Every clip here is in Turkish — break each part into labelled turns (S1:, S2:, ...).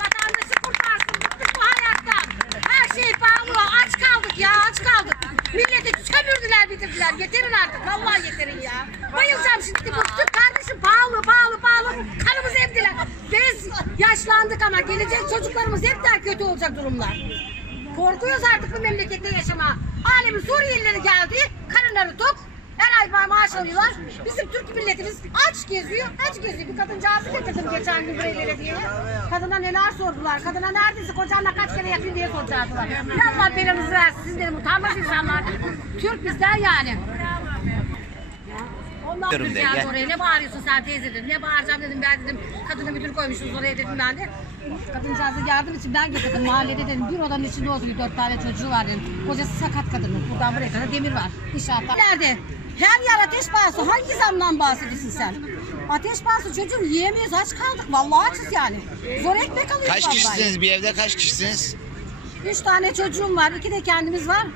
S1: vatandaşı kurtarsın. Bıktık bu hayattan. Her şey pahalı. Aç kaldık ya aç kaldık. Milleti sömürdüler bitirdiler. Yeterin artık. Vallahi yeterin ya. Bayılacağım şimdi. Bıktık kardeşim pahalı pahalı pahalı. Kanımızı emdiler. Biz yaşlandık ama gelecek çocuklarımız hep daha kötü olacak durumlar. Korkuyoruz artık bu memlekette yaşama. Alemin Suriyelileri geldi. Karınları tok. Ay ma- maaş alıyorlar. Bizim Türk milletimiz aç geziyor. Aç geziyor. Bir kadıncağızı getirdim geçen gün buraya belediye. Kadına neler sordular. Kadına neredeyse kocanla kaç kere yakın diye sordular. Ya Allah belanızı versin. Siz dedim utanmaz insanlar. Türk bizler yani. Ondan sonra geldi gel. oraya ne bağırıyorsun sen teyze dedim. Ne bağıracağım dedim ben dedim. Kadını müdür koymuşsunuz oraya dedim ben de. Kadıncağıza yardım için ben getirdim mahallede dedim. Bir odanın içinde oturuyor dört tane çocuğu var dedim. Kocası sakat kadının. Buradan buraya kadar demir var. İnşaatlar. Nerede? Her yer ateş pahası. Hangi zamdan bahsediyorsun sen? Ateş pahası çocuğum yiyemiyoruz. Aç kaldık. Vallahi açız yani. Zor ekmek alıyoruz Kaç
S2: vallahi. kişisiniz bir evde kaç kişisiniz?
S1: Üç tane çocuğum var. iki de kendimiz var.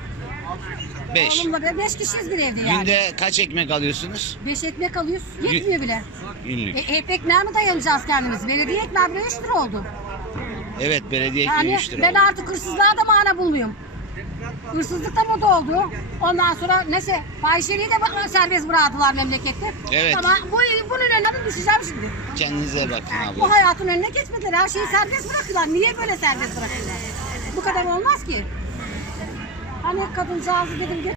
S1: Beş. Oğlumla be- beş kişiyiz bir evde yani.
S2: Günde kaç ekmek alıyorsunuz?
S1: Beş ekmek alıyoruz. Yetmiyor bile. Günlük. E, et ekmeğe mi dayanacağız kendimiz? Belediye ekmeği bile 3 lira oldu.
S2: Evet belediye ekmeği Yani 3 lira. ben
S1: artık hırsızlığa da mana bulmuyorum. Hırsızlık da moda oldu. Ondan sonra neyse fahişeliği de serbest bıraktılar memlekette. Evet. Ama bu, bunun önüne de düşeceğim şimdi.
S2: Kendinize bakın Bu abla.
S1: hayatın önüne geçmediler. Her şeyi serbest bırakıyorlar. Niye böyle serbest bırakıyorlar? Bu kadar olmaz ki. Hani kadıncağızı dedim